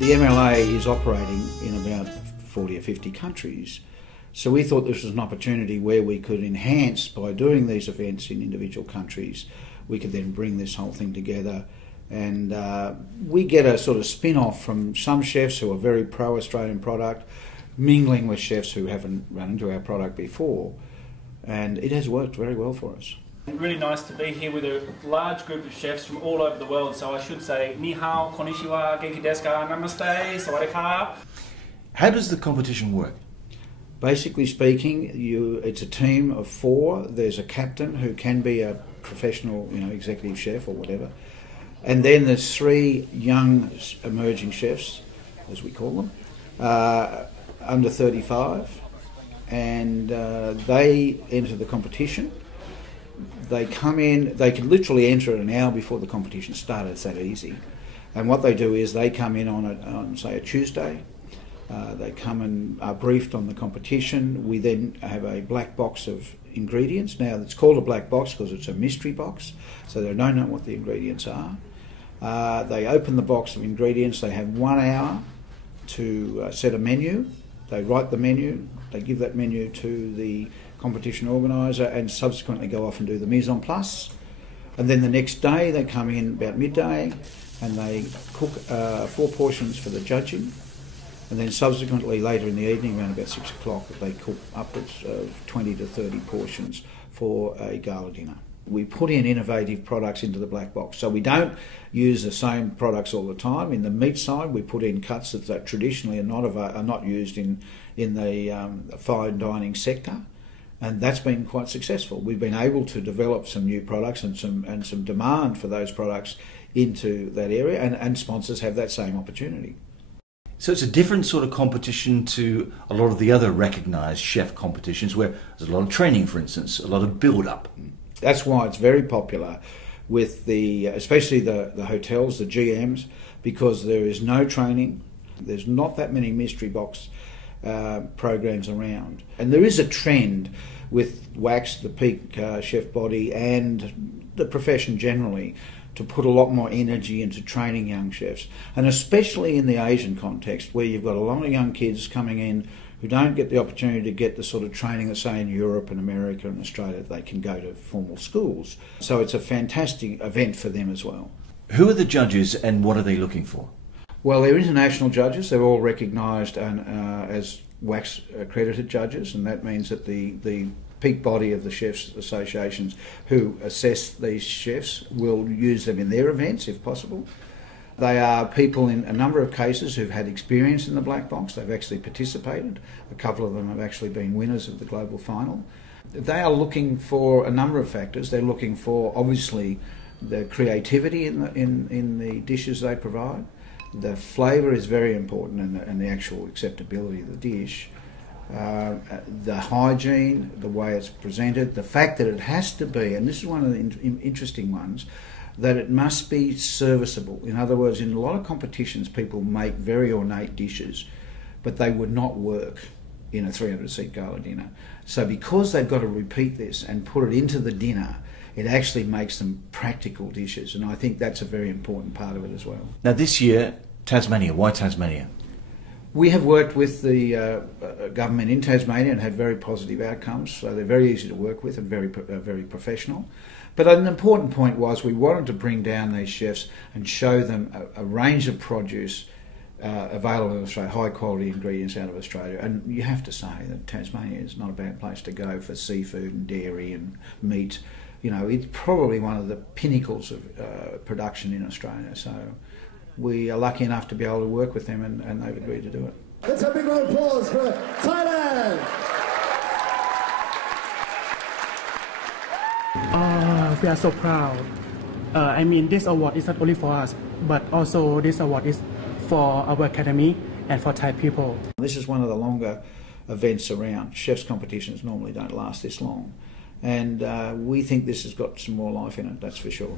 The MLA is operating in about 40 or 50 countries. So we thought this was an opportunity where we could enhance, by doing these events in individual countries, we could then bring this whole thing together. And we get a sort of spin-off from some chefs who are very pro-Australian product, mingling with chefs who haven't run into our product before. And it has worked very well for us. Really nice to be here with a large group of chefs from all over the world. So I should say, ni hao, konnichiwa, genki desu ka, namaste, sawadee ka. How does the competition work? Basically speaking, it's a team of 4. There's a captain who can be a professional, executive chef or whatever. And then there's 3 young emerging chefs, as we call them, under 35. And they enter the competition. They come in, they can literally enter an hour before the competition started. It's that easy. And what they do is they come in on say, a Tuesday. They come and are briefed on the competition. We then have a black box of ingredients. Now, it's called a black box because it's a mystery box, so they don't know what the ingredients are. They open the box of ingredients. They have 1 hour to set a menu. They write the menu. They give that menu to the competition organiser and subsequently go off and do the mise en place. And then the next day they come in about midday and they cook 4 portions for the judging. And then subsequently later in the evening, around about 6 o'clock, they cook upwards of 20 to 30 portions for a gala dinner. We put in innovative products into the black box. So we don't use the same products all the time. In the meat side, we put in cuts that traditionally are not used in the fine dining sector. And that's been quite successful. We've been able to develop some new products and some demand for those products into that area, and sponsors have that same opportunity. So it's a different sort of competition to a lot of the other recognised chef competitions where there's a lot of training, for instance, a lot of build-up. That's why it's very popular with especially the hotels, the GMs, because there is no training. There's not that many mystery box programs around. And there is a trend with wax, the peak chef body, and the profession generally to put a lot more energy into training young chefs, and especially in the Asian context where you've got a lot of young kids coming in who don't get the opportunity to get the sort of training that, say, in Europe and America and Australia, they can go to formal schools. So it's a fantastic event for them as well. Who are the judges and what are they looking for? Well, they're international judges. They're all recognised as wax accredited judges, and that means that the peak body of the chefs associations who assess these chefs will use them in their events if possible. They are people in a number of cases who've had experience in the black box. They've actually participated. A couple of them have actually been winners of the global final. They are looking for a number of factors. They're looking for, obviously, the creativity in the dishes they provide. The flavour is very important, and the actual acceptability of the dish. The hygiene, the way it's presented, the fact that it has to be, and this is one of the interesting ones, that it must be serviceable. In other words, in a lot of competitions people make very ornate dishes, but they would not work in a 300-seat gala dinner. So because they've got to repeat this and put it into the dinner, it actually makes them practical dishes, and I think that's a very important part of it as well. Now this year, Tasmania. Why Tasmania? We have worked with the government in Tasmania and had very positive outcomes, so they're very easy to work with and very professional. But an important point was we wanted to bring down these chefs and show them a range of produce available in Australia, high quality ingredients out of Australia. And you have to say that Tasmania is not a bad place to go for seafood and dairy and meat. It's probably one of the pinnacles of production in Australia. So we are lucky enough to be able to work with them, and they've agreed to do it. Let's have a big round of applause for Thailand! We are so proud. This award is not only for us, but also this award is for our academy and for Thai people. This is one of the longer events around. Chefs' competitions normally don't last this long. And we think this has got some more life in it, that's for sure.